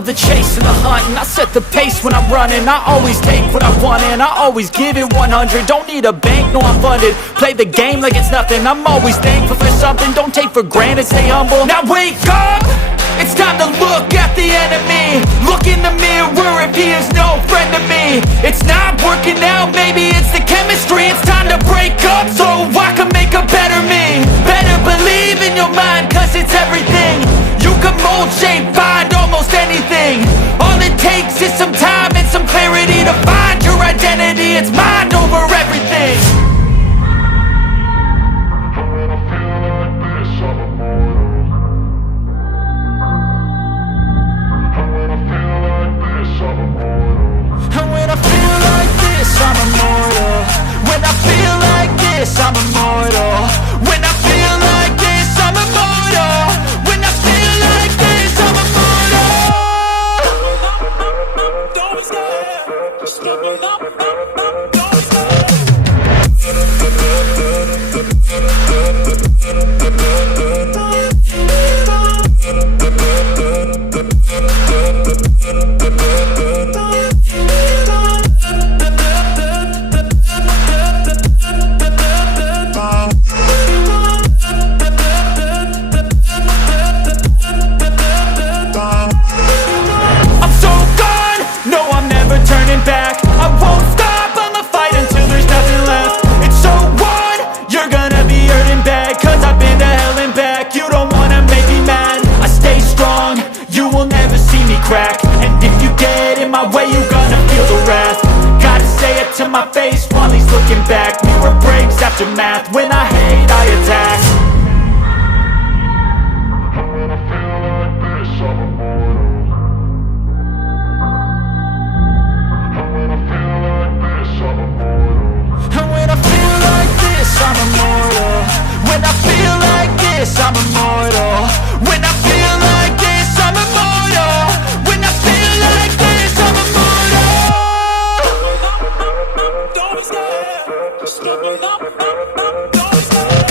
love the chase and the hunt, and I set the pace when I'm running. I always take what I want and I always give it 100. Don't need a bank, no I'm funded. Play the game like it's nothing. I'm always thankful for something. Don't take for granted, stay humble. Now wake up! It's time to look at the enemy. Look in the mirror if he is no friend to me. It's not working out, maybe it's the chemistry. It's time to break up so I can make a better me. Better believe in your mind, cause it's everything. You can mold, shape, find almost anything. All it takes is some time and some clarity to find your identity. It's mind over everything. I'm immortal. When I feel like this, I'm immortal. When I feel like this, I'm immortal. When I feel like this, I'm immortal. Don't stop. Just give me up. Don't stop. Back. I won't stop, I'ma fight until there's nothing left. It's so on, you're gonna be hurting bad, cause I've been to hell and back. You don't wanna make me mad, I stay strong, you will never see me crack. And if you get in my way, you're gonna feel the wrath. Gotta say it to my face while he's looking back. Mirror breaks after math, when I hate I attack. I'm immortal. When I feel like this, I'm immortal. When I feel like this, I'm immortal. When I feel like this, I'm immortal. Don't be scared. Just give me up. Don't be scared.